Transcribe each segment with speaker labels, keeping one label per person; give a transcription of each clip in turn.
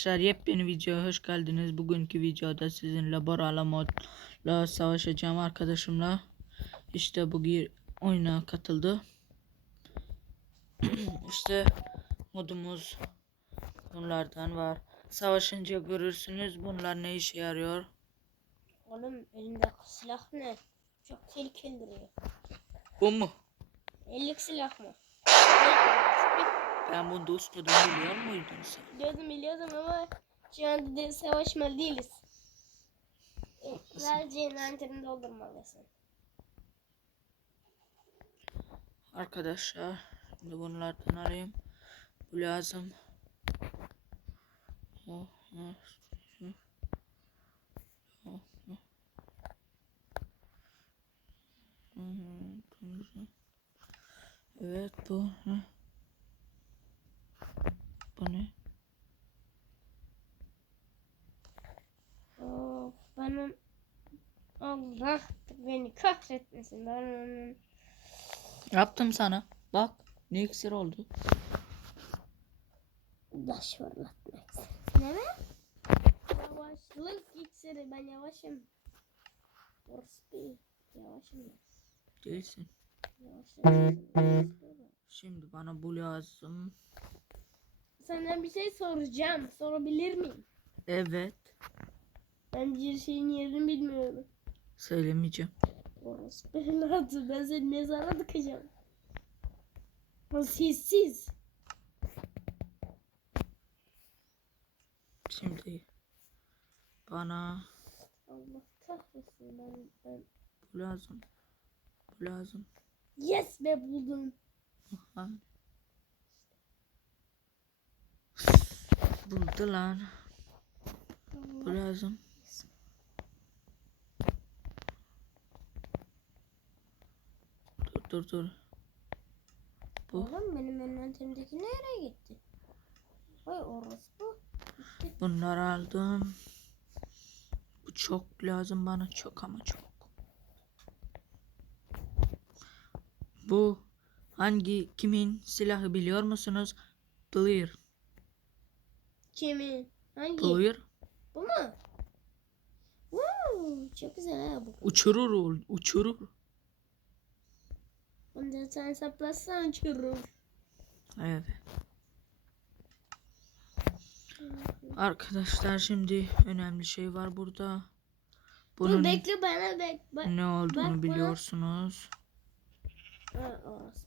Speaker 1: Arkadaşlar yepyeni videoya hoş geldiniz. Bugünkü videoda sizinle Borala modla savaşacağım arkadaşımla. İşte bu oyuna katıldı. işte modumuz bunlardan var. Savaşınca görürsünüz bunlar ne işe yarıyor.
Speaker 2: Oğlum elindeki silah ne? Çok tehlikeli duruyor.
Speaker 1: Bu mu?
Speaker 2: Ellik silah mı?
Speaker 1: Ben bunu ustadım biliyor muydun sen?
Speaker 2: Biliyordum biliyordum ama şu anda de savaşmalı değiliz. Vereceğin antenini doldurmalısın.
Speaker 1: Arkadaşlar şimdi bunlardan alayım. Bu lazım. Oh, oh. Oh, oh. Evet bu. Hı. Bu ne?
Speaker 2: Of ben on... Allah beni kahretmesin. Ben onun...
Speaker 1: Yaptım sana. Bak ne iksir oldu.
Speaker 2: Daş fırlatmak. Ne mi? Yavaşlık iksiri. Ben yavaşım. Orası. Yavaşım.
Speaker 1: Değilsin.
Speaker 2: Yavaşım.
Speaker 1: Şimdi bana bu lazım.
Speaker 2: Senden bir şey soracağım. Sorabilir miyim?
Speaker 1: Evet.
Speaker 2: Ben bir şeyin yerini bilmiyorum.
Speaker 1: Söylemeyeceğim.
Speaker 2: Orası evladı. Ben seni mezara dıkacağım. Ama sessiz.
Speaker 1: Şimdi bana
Speaker 2: Allah kahretsin. Ben, ben...
Speaker 1: bu lazım. Bu lazım.
Speaker 2: Yes be buldum.
Speaker 1: Aha. Buldu lan. Bu lazım. Dur dur dur. Bu.
Speaker 2: Oğlum benim envanterimdeki nereye gitti? Vay orası bu. Gitti.
Speaker 1: Bunları aldım. Bu çok lazım bana çok ama çok. Bu hangi kimin silahı biliyor musunuz? Clear.
Speaker 2: Kimin? Hangi?
Speaker 1: Clear.
Speaker 2: Bu mu? Wow, çok güzel ha bu.
Speaker 1: Uçurur ol- uçurur.
Speaker 2: Ondan sen hesaplarsan uçurur.
Speaker 1: Evet. Arkadaşlar şimdi önemli şey var burada.
Speaker 2: Dur
Speaker 1: Bunun
Speaker 2: bekle bana bek. Bak.
Speaker 1: ne olduğunu
Speaker 2: bak bana.
Speaker 1: biliyorsunuz.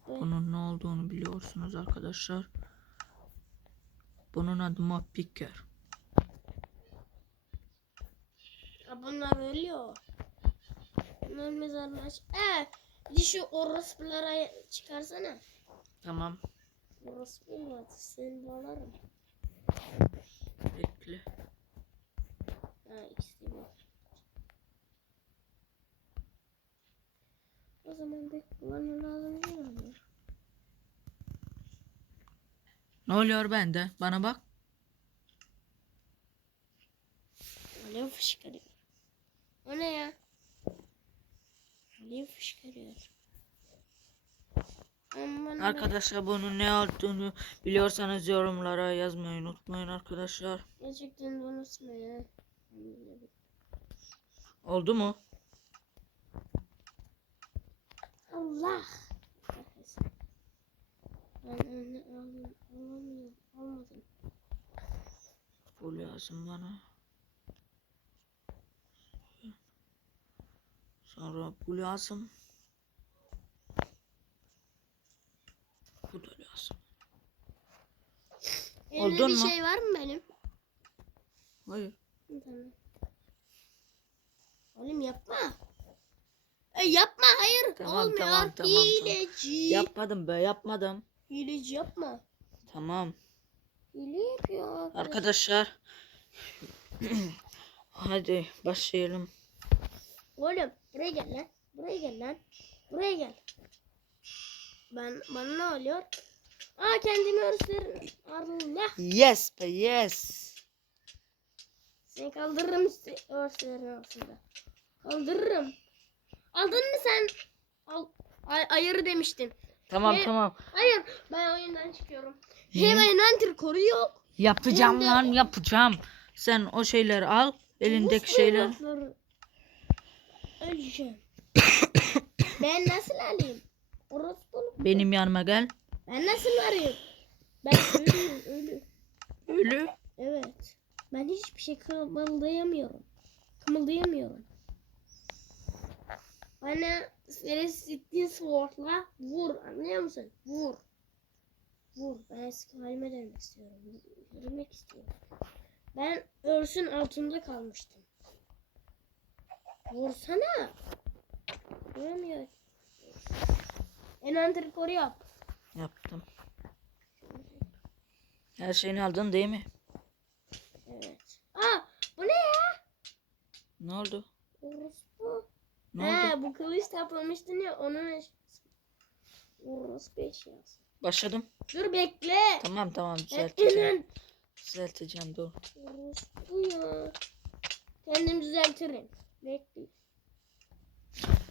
Speaker 2: Bu.
Speaker 1: Bunun ne olduğunu biliyorsunuz arkadaşlar. Bunun adı Mob Picker.
Speaker 2: Bunlar ölüyor. Bunlar mezarını aç. Ee, bir şu orospulara çıkarsana.
Speaker 1: Tamam.
Speaker 2: Orospu mu? Seni bağlarım.
Speaker 1: Bekle.
Speaker 2: Ha bu. O zaman bekle. Bana lazım değil mi?
Speaker 1: Ne oluyor bende? Bana bak.
Speaker 2: Alev fışkırıyor. O ne ya? Alev fışkırıyor.
Speaker 1: Arkadaşlar bunun ne olduğunu biliyorsanız yorumlara yazmayı unutmayın arkadaşlar.
Speaker 2: Gerçekten unutma ya.
Speaker 1: Oldu mu?
Speaker 2: Allah. Ben onu aldım. Alamıyorum. Almadım.
Speaker 1: Bu lazım bana. Sonra bu lazım. Bu da lazım.
Speaker 2: Elimde
Speaker 1: Oldun
Speaker 2: bir
Speaker 1: mu?
Speaker 2: şey var mı benim?
Speaker 1: Hayır.
Speaker 2: Tamam. Oğlum yapma. E, yapma hayır.
Speaker 1: Tamam,
Speaker 2: Olmuyor.
Speaker 1: tamam, tamam,
Speaker 2: Hileci.
Speaker 1: Yapmadım be yapmadım.
Speaker 2: Hileci yapma.
Speaker 1: Tamam.
Speaker 2: Hile yapıyor.
Speaker 1: Arkadaşlar. Hadi başlayalım.
Speaker 2: Oğlum buraya gel lan. Buraya gel lan. Buraya gel. Ben bana ne oluyor? Aa kendimi gösteririm. Allah.
Speaker 1: Yes be yes.
Speaker 2: Seni kaldırırım üstü örtülerin altında. Kaldırırım. Aldın mı sen? Al. Ay, ayarı demiştin.
Speaker 1: Tamam
Speaker 2: Ne?
Speaker 1: tamam.
Speaker 2: Hayır ben oyundan çıkıyorum. Hem envanter koru yok.
Speaker 1: Yapacağım
Speaker 2: Şimdi-
Speaker 1: lan yapacağım. Sen o şeyleri al. Elindeki şeyler.
Speaker 2: Öleceğim. ben nasıl alayım? Orospu.
Speaker 1: Benim yanıma gel.
Speaker 2: Ben nasıl varayım? Ben ölü ölü.
Speaker 1: Ölü.
Speaker 2: Evet. Ben hiçbir şey kımıldayamıyorum. Kımıldayamıyorum. Bana seni sittin sword'la vur anlıyor musun? Vur. Vur. Ben eski halime dönmek istiyorum. Yürümek istiyorum. Ben örsün altında kalmıştım. Vursana. Vuramıyor. Enantri koru yap.
Speaker 1: Yaptım. Her şeyini aldın değil mi?
Speaker 2: Evet. Aa bu ne ya?
Speaker 1: Ne oldu?
Speaker 2: Orospu.
Speaker 1: Ne oldu?
Speaker 2: He bu kılıç tapılmıştı ya onun eş... Orospu eşyası.
Speaker 1: Başladım.
Speaker 2: Dur bekle.
Speaker 1: Tamam tamam düzelteceğim.
Speaker 2: Düzelteceğim.
Speaker 1: Dur.
Speaker 2: Orospu ya. Kendim düzeltirim. Bekle.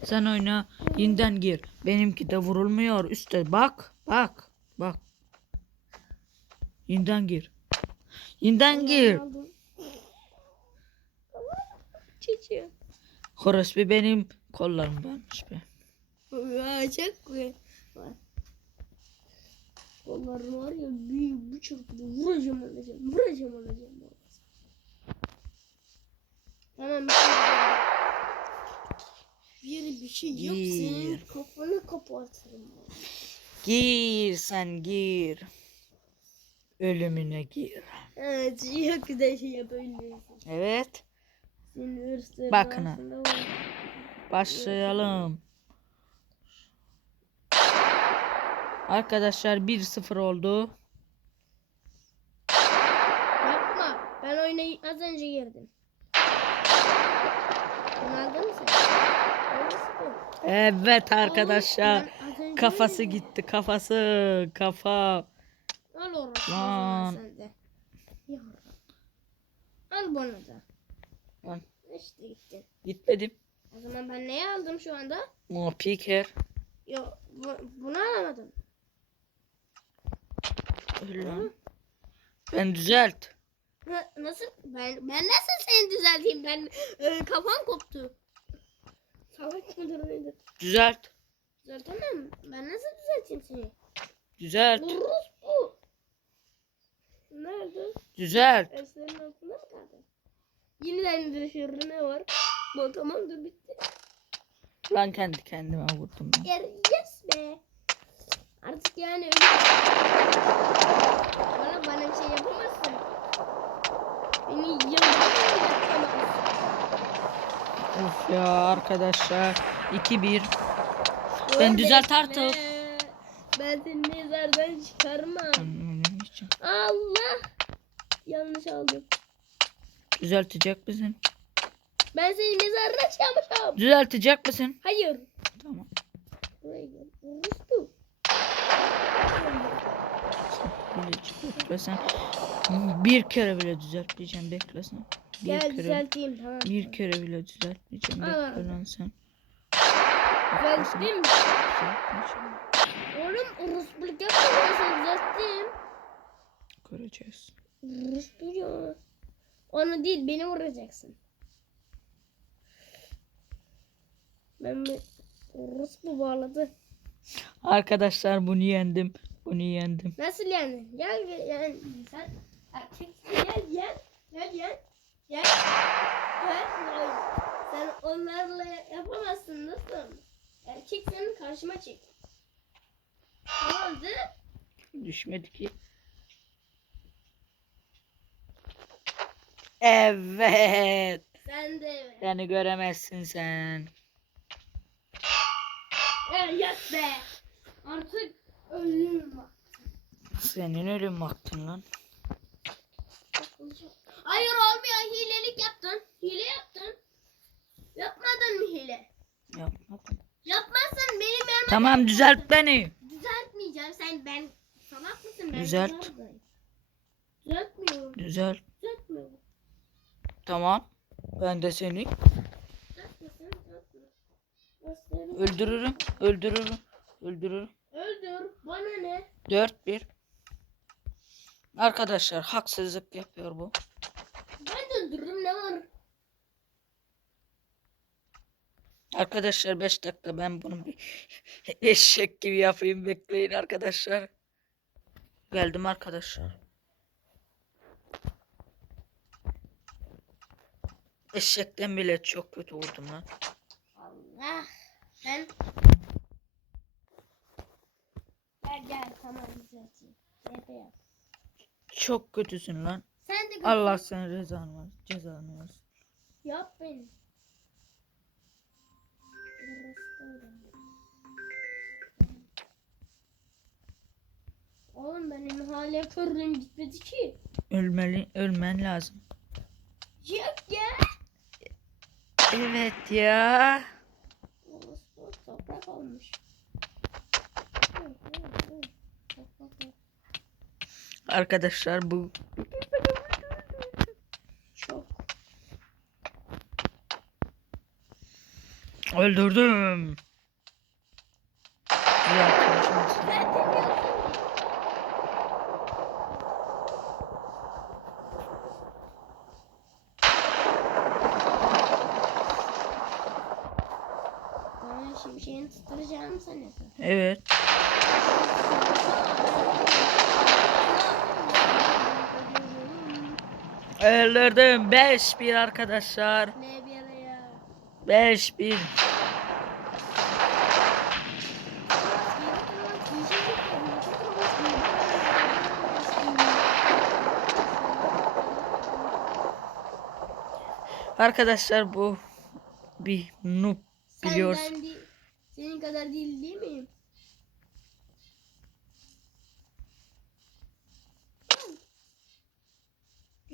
Speaker 1: Sen oyna yeniden gir. Benimki de vurulmuyor. Üste bak. Bak. Bak. Yeniden gir. Yeniden gir.
Speaker 2: Aldım.
Speaker 1: Horospi benim kollarım varmış be.
Speaker 2: Çok güzel. Kollarım var ya büyük bir çırpıda vuracağım alacağım. Vuracağım alacağım. Tamam bir şey yok. Bir bir şey yok senin
Speaker 1: Gir.
Speaker 2: kafanı kapatırım.
Speaker 1: Gir sen gir. Ölümüne gir.
Speaker 2: Evet çok güzel şey yapabilirsin.
Speaker 1: Evet. Bakın. Başlayalım. Arkadaşlar 1-0 oldu.
Speaker 2: Yapma. Ben oyuna az önce girdim. Bunu aldın mı sen?
Speaker 1: Evet arkadaşlar. Kafası gitti kafası. Kafa.
Speaker 2: Al orası.
Speaker 1: Lan.
Speaker 2: Al bunu da.
Speaker 1: Al.
Speaker 2: İşte gitti.
Speaker 1: Gitmedim.
Speaker 2: O zaman ben neyi aldım şu anda?
Speaker 1: O piker.
Speaker 2: Yok bu, bunu alamadım.
Speaker 1: Öyle lan. Ben düzelt.
Speaker 2: Na- nasıl? Ben ben nasıl seni düzelteyim? Ben e, kafam koptu. Savaş mıdır nedir?
Speaker 1: Düzelt.
Speaker 2: Düzeltemem. Ben nasıl düzelteyim seni?
Speaker 1: Düzelt.
Speaker 2: Vururuz bu. Nerede?
Speaker 1: Düzelt.
Speaker 2: Erslerin altında mı kaldı? Yeniden düşürdü ne var? Bu tamamdır bitti.
Speaker 1: Lan kendi kendime vurdum lan.
Speaker 2: Yer yes be. Artık yani öyle. Bana bana bir şey yapamazsın. Beni yapamazsın.
Speaker 1: Of ya arkadaşlar. 2-1. Ben düzelt artık.
Speaker 2: Ben seni mezardan çıkarmam. Allah. Yanlış aldım.
Speaker 1: Düzeltecek misin?
Speaker 2: Ben seni mezardan çıkarmışım.
Speaker 1: Düzeltecek misin?
Speaker 2: Hayır.
Speaker 1: Tamam. Bekle sen. Bir kere bile düzeltmeyeceğim bekle sen. Bir
Speaker 2: Gel
Speaker 1: kere.
Speaker 2: düzelteyim tamam.
Speaker 1: Bir kere bile düzeltmeyeceğim. Bekle lan sen.
Speaker 2: Düzelttim. Oğlum orospuluk yapma ben seni düzelttim.
Speaker 1: Göreceğiz.
Speaker 2: Orospu ya. Onu değil beni vuracaksın. Ben bir orospu bağladı.
Speaker 1: Arkadaşlar bunu yendim. Bunu yendim.
Speaker 2: Nasıl yani? Gel gel gel. Sen erkeksin gel gel. Gel gel. Gel. Gel. Sen onlarla yapamazsın nasıl? Erkeksen karşıma çek. Ne oldu?
Speaker 1: Düşmedi ki. Evet.
Speaker 2: Sen de.
Speaker 1: Beni göremezsin sen.
Speaker 2: Yat be. Artık ölüm var.
Speaker 1: Senin ölüm vaktin lan.
Speaker 2: Hayır olmuyor. Hilelik yaptın. Hile yaptın. Yapmadın mı hile?
Speaker 1: Yapmadım.
Speaker 2: Yapmazsan benim yanıma
Speaker 1: Tamam düzelt beni.
Speaker 2: Düzeltmeyeceğim. Sen ben salak mısın? Ben
Speaker 1: Düzelt.
Speaker 2: Düzeltmiyorum.
Speaker 1: Düzelt. Tamam. Ben de seni öldürürüm. Öldürürüm. Öldürürüm.
Speaker 2: Öldür. Bana ne?
Speaker 1: 4-1. Arkadaşlar haksızlık yapıyor bu.
Speaker 2: Ben de öldürürüm ne var?
Speaker 1: Arkadaşlar 5 dakika ben bunu bir eşek gibi yapayım bekleyin arkadaşlar. Geldim arkadaşlar. Eşekten bile çok kötü vurdum lan.
Speaker 2: Allah. Ben... Gel gel tamam düzelteyim. Yapayım.
Speaker 1: Çok kötüsün lan.
Speaker 2: Sen de
Speaker 1: Allah sana cezanı versin. Cezanı versin.
Speaker 2: Yap beni. Oğlum benim hala körlüğüm gitmedi ki.
Speaker 1: Ölmeli, ölmen lazım.
Speaker 2: Yok ya.
Speaker 1: Evet ya.
Speaker 2: Toprak olmuş.
Speaker 1: Arkadaşlar bu
Speaker 2: Çok.
Speaker 1: öldürdüm. Ya konuşmasın.
Speaker 2: Bana şimşeğini tutturacağım sanıyorsun.
Speaker 1: Evet. Öldürdüm 5-1 arkadaşlar.
Speaker 2: Ne bir ya.
Speaker 1: 5-1. Arkadaşlar bu bir noob biliyoruz.
Speaker 2: Senden değil, senin kadar değil değil miyim?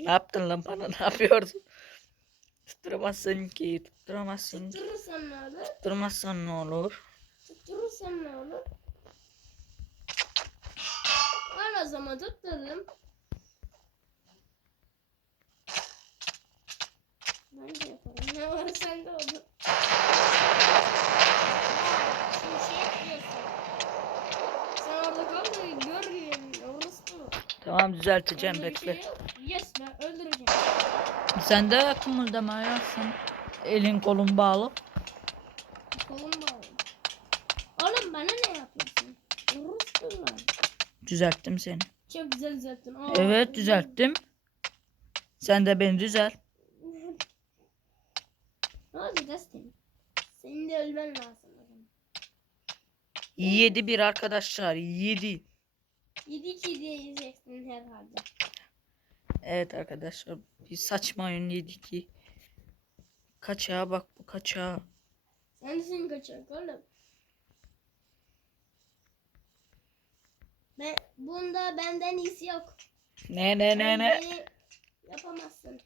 Speaker 1: Ne yaptın lan bana ne yapıyordun? Tutturamazsın ki tutturamazsın ki.
Speaker 2: Tutturursan ne olur?
Speaker 1: Tutturamazsan ne olur?
Speaker 2: Tutturursan ne olur? Var o zaman tuttururum. Ben de yaparım. Ne var sende olur. Şimdi şey yapıyorsun. Sen orada kal da görmeyeyim. Orası
Speaker 1: Tamam düzelteceğim
Speaker 2: bir
Speaker 1: bekle.
Speaker 2: Yes ben öldüreceğim.
Speaker 1: Sen de kımıldama yapsın. Elin kolun bağlı.
Speaker 2: Kolum bağlı. Oğlum bana ne yapıyorsun? Orası lan.
Speaker 1: Düzelttim seni.
Speaker 2: Çok güzel düzelttin. Aa,
Speaker 1: Evet düzelttim. Sen de beni düzelt.
Speaker 2: Ne oldu Dustin? Senin de ölmen lazım. o zaman.
Speaker 1: 7-1 arkadaşlar 7.
Speaker 2: 7 2 diyeceksin herhalde.
Speaker 1: Evet arkadaşlar bir saçma oyun 7-2. Kaçağa bak bu kaçağa.
Speaker 2: Sensin kaçak oğlum. Ben, bunda benden iyisi yok.
Speaker 1: Ne ne ne ne.
Speaker 2: beni Yapamazsın.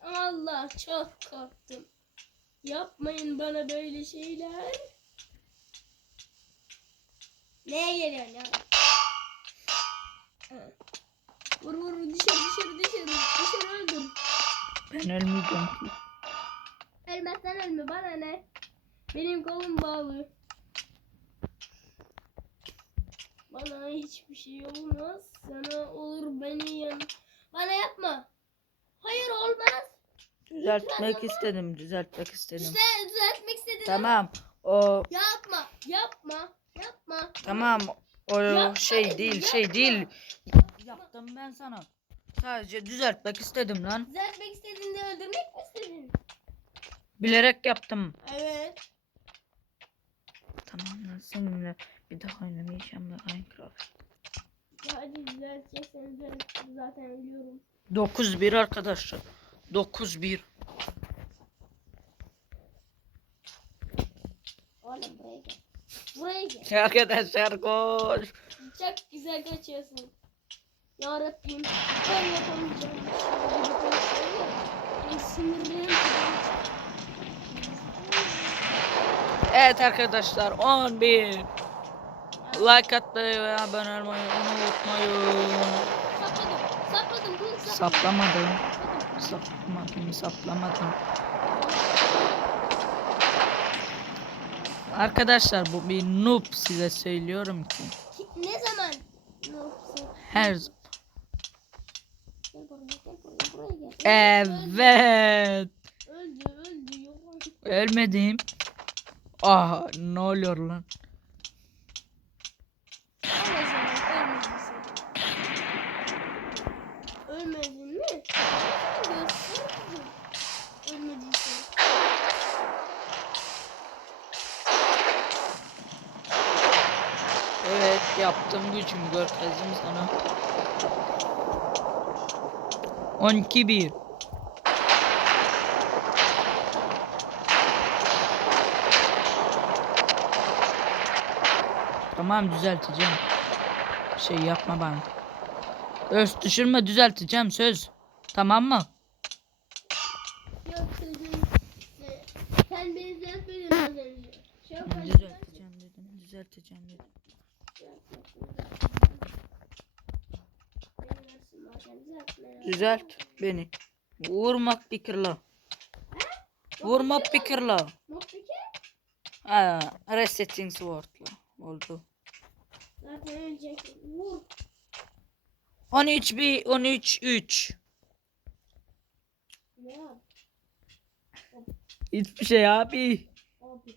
Speaker 2: Allah çok korktum. Yapmayın bana böyle şeyler. Neye geliyorsun ya? Vur vur vur, dışarı dışarı dışarı dışarı öldür.
Speaker 1: Ben ölmeyeceğim ki.
Speaker 2: Ölmezsen ölme bana ne? Benim kolum bağlı. Bana hiçbir şey olmaz. Sana olur beni yan. Bana yapma. Hayır olmaz.
Speaker 1: Düzeltmek istedim düzeltmek istedim.
Speaker 2: İşte düzeltmek istedim.
Speaker 1: Tamam o
Speaker 2: Yapma. Yapma. Yapma.
Speaker 1: tamam o
Speaker 2: Yapma,
Speaker 1: şey değil şey
Speaker 2: yapma.
Speaker 1: değil. Yaptım ben sana. Sadece düzeltmek istedim lan.
Speaker 2: Düzeltmek istediğinde öldürmek mi istedin?
Speaker 1: Bilerek yaptım.
Speaker 2: Evet.
Speaker 1: Tamam lan seninle bir daha oynamayacağım ben Minecraft.
Speaker 2: Hadi düzelteceksen düzelt. Zaten ölüyorum.
Speaker 1: 9-1 arkadaşlar. 9-1.
Speaker 2: Oğlum buraya gel. Buraya gel.
Speaker 1: Arkadaşlar koş.
Speaker 2: Çok güzel kaçıyorsun. Ya Rabbim ben yapamayacağım.
Speaker 1: Evet arkadaşlar 11. Like atmayı ve abone olmayı unutmayın.
Speaker 2: Sapladım. Sapladım.
Speaker 1: Saplamadım. Saplamadım. Saplamadım. Arkadaşlar bu bir noob size söylüyorum ki.
Speaker 2: Ne zaman? Yapsın?
Speaker 1: Her zaman. Evet.
Speaker 2: Öldü öldü.
Speaker 1: Ölmedim. Ah ne oluyor lan?
Speaker 2: Ama sen ölmediysen. Ölmedin mi? Göster. Ölmediysen.
Speaker 1: Evet yaptım gücümü gör kızım sana. 12 1 Tamam düzelteceğim. Şey yapma bana. Öz düşürme düzelteceğim söz. Tamam mı?
Speaker 2: Yok çocuğum. Ee, Sen beni düzeltmedin az önce. Çok acı.
Speaker 1: Düzelteceğim dedim. Düzelteceğim dedim. Düzelt beni. Vurmak bir kırla.
Speaker 2: Moktaki?
Speaker 1: Ha, resetting sword'la oldu.
Speaker 2: Zaten ölecek. Vur.
Speaker 1: 13 bir 13 3.
Speaker 2: Ne yap?
Speaker 1: Hiçbir şey abi.
Speaker 2: Abi.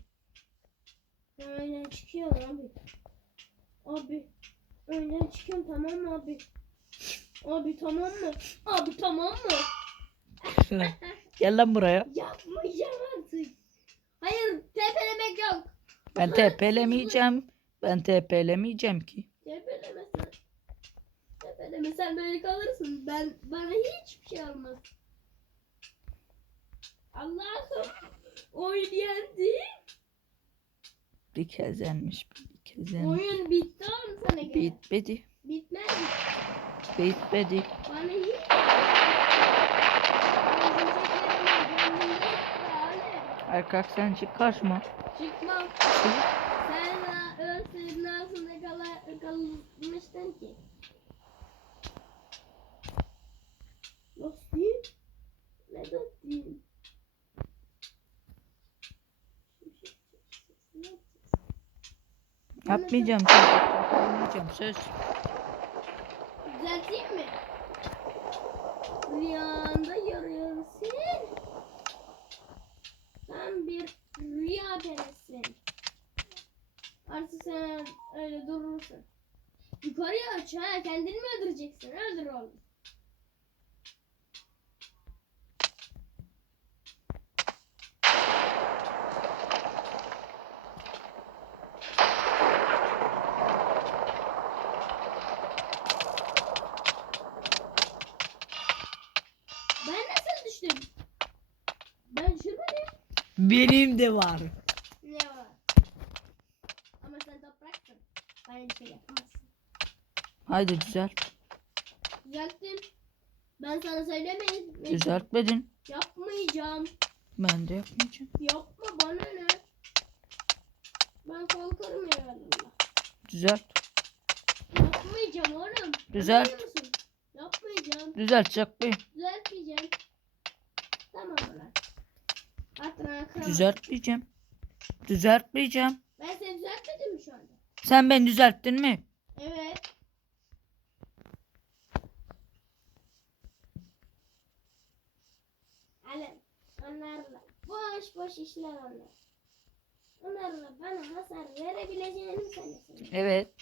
Speaker 2: Ben önden çıkıyorum abi. Abi. Önden çıkıyorum tamam mı abi? Abi tamam mı? Abi tamam mı?
Speaker 1: Gel lan buraya.
Speaker 2: Yapmayacağım artık. Hayır tepelemek yok.
Speaker 1: Ben TP'lemeyeceğim. Ben TP'lemeyeceğim ki.
Speaker 2: Tepelemesen. Tepelemesen böyle kalırsın. Ben bana hiçbir şey olmaz. Allah'ım. Oyun yendi.
Speaker 1: Bir kez yenmiş. Bir kez yenmiş.
Speaker 2: Oyun bitti oğlum sana göre.
Speaker 1: Bitmedi.
Speaker 2: Bitmedi.
Speaker 1: Bitmedi.
Speaker 2: Bana hiç...
Speaker 1: Kalk sen çık kaçma.
Speaker 2: Çıkmam. Sen suyun altında kala, kalmıştın ki. Dostum. Ne dostum?
Speaker 1: Yapmayacağım. Yapmayacağım. Söz.
Speaker 2: Düzelteyim mi? Rüyanda görüyorsun. Sen bir rüya perestsin. Artık sen öyle durursun. Yukarıya aç ha. Kendini mi öldüreceksin? Öldür oğlum.
Speaker 1: De var.
Speaker 2: Ne var? Ama sen topraksın. Bana bir şey yapamazsın.
Speaker 1: Haydi düzelt.
Speaker 2: Düzelttim. Ben sana söylemeyin.
Speaker 1: Düzeltmedin.
Speaker 2: Yapmayacağım.
Speaker 1: Ben de yapmayacağım.
Speaker 2: Yapma bana ne? Ben korkarım ya Allah.
Speaker 1: Düzelt.
Speaker 2: Yapmayacağım oğlum.
Speaker 1: Düzelt.
Speaker 2: Yapmayacağım.
Speaker 1: Düzeltecek bir.
Speaker 2: Düzeltmeyeceğim. Tamam lan.
Speaker 1: Düzeltmeyeceğim. Düzeltmeyeceğim.
Speaker 2: Ben seni düzeltmedim mi şu anda?
Speaker 1: Sen beni düzelttin mi?
Speaker 2: Evet. Alem. Onlarla boş boş işler onlar. Onlarla bana hasar verebileceğini sanıyorsun?
Speaker 1: Evet.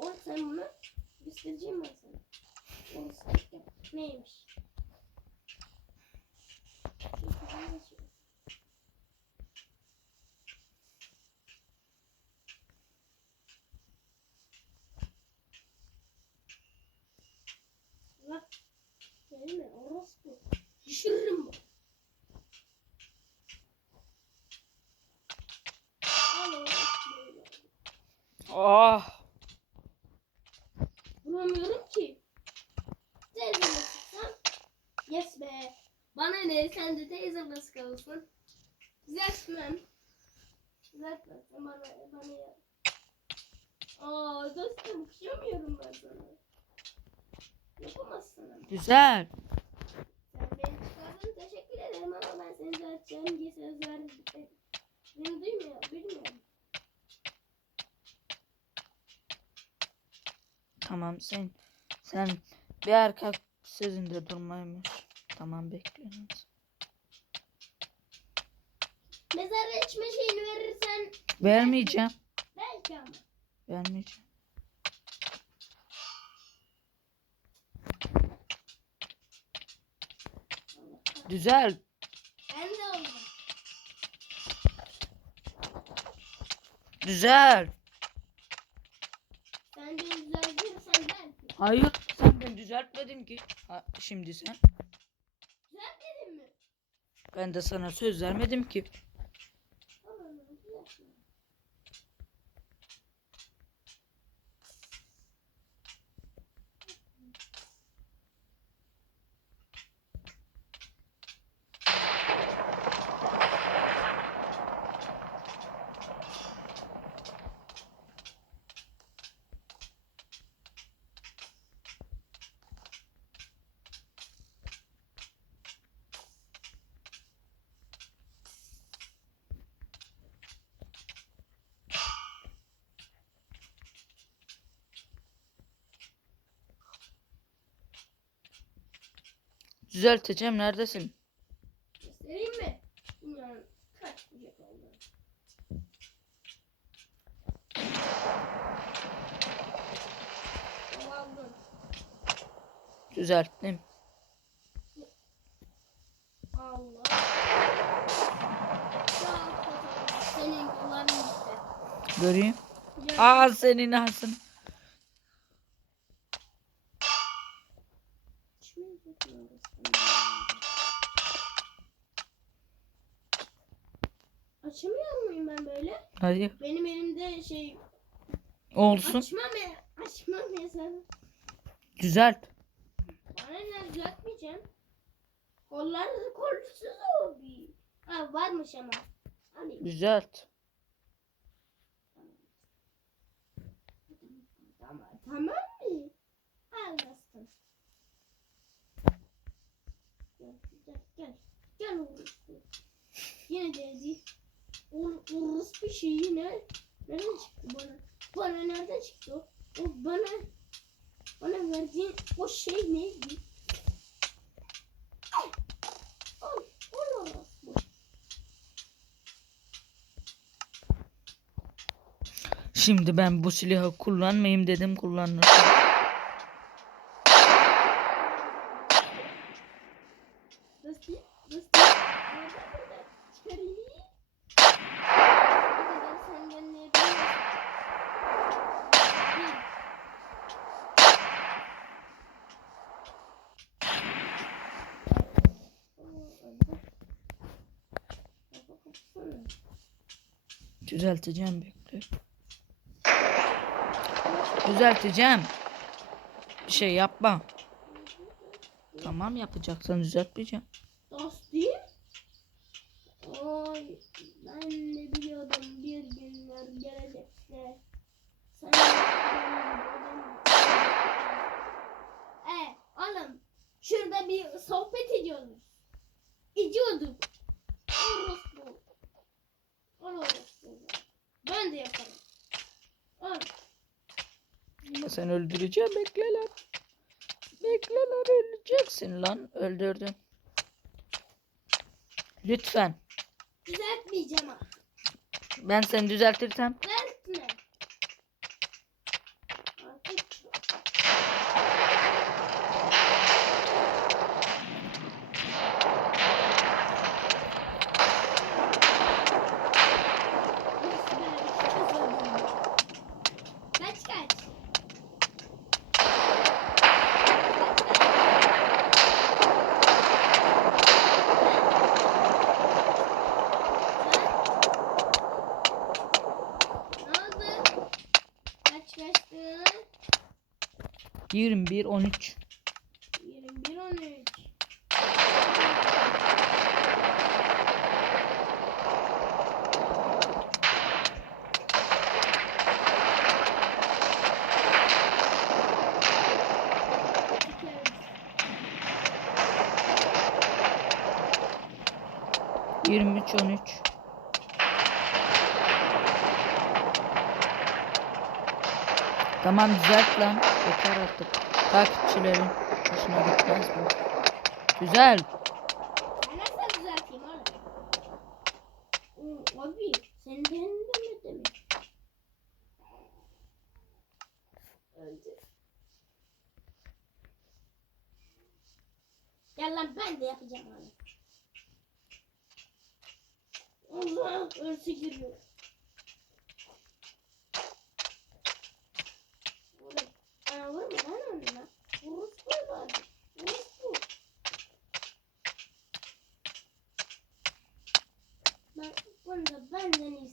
Speaker 2: Oğlum sen bunu göstereceğim ben sana. Yok. Neymiş? Şu kafamda şu. Bak. Gelme orospu. Düşürürüm bu. Al orospu.
Speaker 1: Ah.
Speaker 2: Bulamıyorum ki. Teyzemle sıksam. Yes be. Bana ne sen de teyzemle sıkılsın. Düzeltmem. Düzeltmezsen bana, bana ya. Aa dostum kıyamıyorum ben sana. Yapamazsın ama.
Speaker 1: Güzel.
Speaker 2: Sen beni çıkardın teşekkür ederim ama ben seni düzelteceğim diye söz verdim. Beni duymuyor, bilmiyorum.
Speaker 1: Tamam sen sen bir erkek sözünde durmaymış. Tamam bekliyorum.
Speaker 2: Mezara içme şeyini verirsen
Speaker 1: Vermeyeceğim.
Speaker 2: belki ama.
Speaker 1: Vermeyeceğim. Güzel.
Speaker 2: Ben de oldum.
Speaker 1: Güzel.
Speaker 2: Sen beni düzeltirsen belki.
Speaker 1: Hayır sen ben düzeltmedin ki. Ha, şimdi sen.
Speaker 2: Düzeltmedin mi?
Speaker 1: Ben de sana söz vermedim ki.
Speaker 2: Tamam, düzeltme.
Speaker 1: Düzelteceğim neredesin?
Speaker 2: Göstereyim mi? Bilmiyorum. Kaç kucak oldu. Aldım.
Speaker 1: Düzelttim.
Speaker 2: Allah. Senin kulağın gitti.
Speaker 1: Göreyim. Aa senin ağzın. Hayır.
Speaker 2: Benim elimde şey
Speaker 1: Olsun.
Speaker 2: açmam ya. Açmam ya sen.
Speaker 1: Düzelt.
Speaker 2: Bana ne düzeltmeyeceğim. Kollar kolsuz oldu. Ha varmış ama. Hani
Speaker 1: Düzelt.
Speaker 2: tamam tamam mı? Al bastım. Gel gel gel. Gel orası. Yine dedi. Or, orası bir şey yine. Nereden çıktı bana? Bana nereden çıktı o? O bana bana verdiğin o şey neydi? Al. Al. Orası.
Speaker 1: Şimdi ben bu silahı kullanmayayım dedim kullanırım.
Speaker 2: Nasıl? Nasıl? Nereden buradan çıkarayım? Ne kadar sen gönderebilirsin. Bir. Oo, öldü. Kafa kapısana.
Speaker 1: Düzelteceğim bekle. Düzelteceğim. Bir şey yapma. Tamam yapacaksan düzeltmeyeceğim.
Speaker 2: Dostum. Oy, ben de biliyordum bir günler gelecekte. Sen E, oğlum şurada bir sohbet ediyorduk. İdiyorduk. Orospu. Orospu. Ben de yaparım. Al.
Speaker 1: Ama sen öldüreceğim bekle lan. Bekle lan öleceksin lan. Öldürdüm. Lütfen.
Speaker 2: Düzeltmeyeceğim.
Speaker 1: Ben seni düzeltirsem.
Speaker 2: Düzeltme. Artık Kaç kaç? Ne oldu? Kaç kaçtı?
Speaker 1: 21 13.
Speaker 2: 21 13. İki
Speaker 1: 23 13 Tamam düzelt lan. Yeter artık. Takipçilerin hoşuna gitmez bu. Güzel.
Speaker 2: Ben nasıl düzelteyim? Oo, Abi sen beğenmedin mi? Öldü. Gel lan ben de yapacağım onu. Allah ölse giriyor. Oğlum, Bana vurma lan onunla. Vurursun bari. Vurursun. Ben bunu da benden.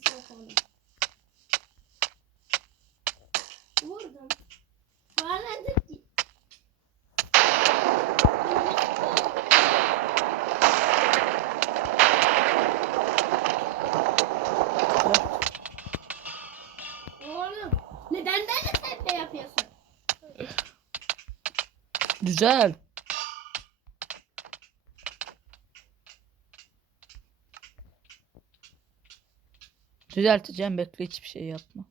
Speaker 2: Vurdum. Bağladık ki. Oğlum neden ben de sen yapıyorsun?
Speaker 1: Güzel. Düzelteceğim bekle hiçbir şey yapma.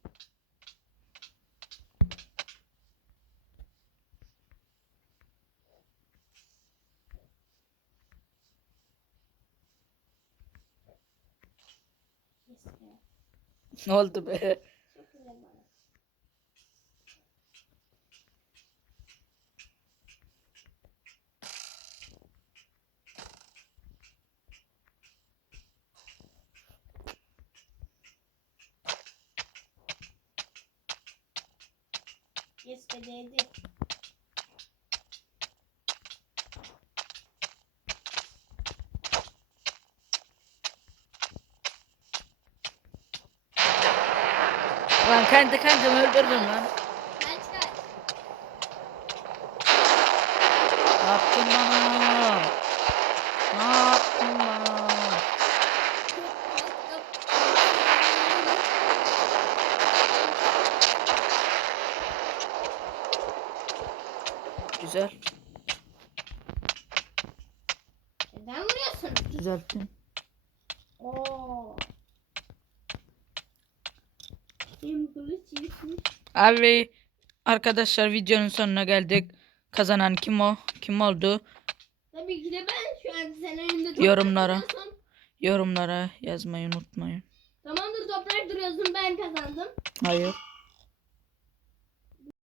Speaker 1: Ne oldu be?
Speaker 2: Değdi.
Speaker 1: Lan kendi kendimi öldürdüm lan.
Speaker 2: Ben çıkar.
Speaker 1: Ne yaptın bana? Ne yaptın bana? Güzel.
Speaker 2: Neden vuruyorsun?
Speaker 1: Düzelttim.
Speaker 2: Oo. Benim kılıç yetmiş.
Speaker 1: Abi arkadaşlar videonun sonuna geldik. Kazanan kim o? Kim oldu?
Speaker 2: Tabii ki de ben şu an sen önünde
Speaker 1: Yorumlara. Yorumlara yazmayı unutmayın.
Speaker 2: Tamamdır toprak duruyorsun ben kazandım.
Speaker 1: Hayır.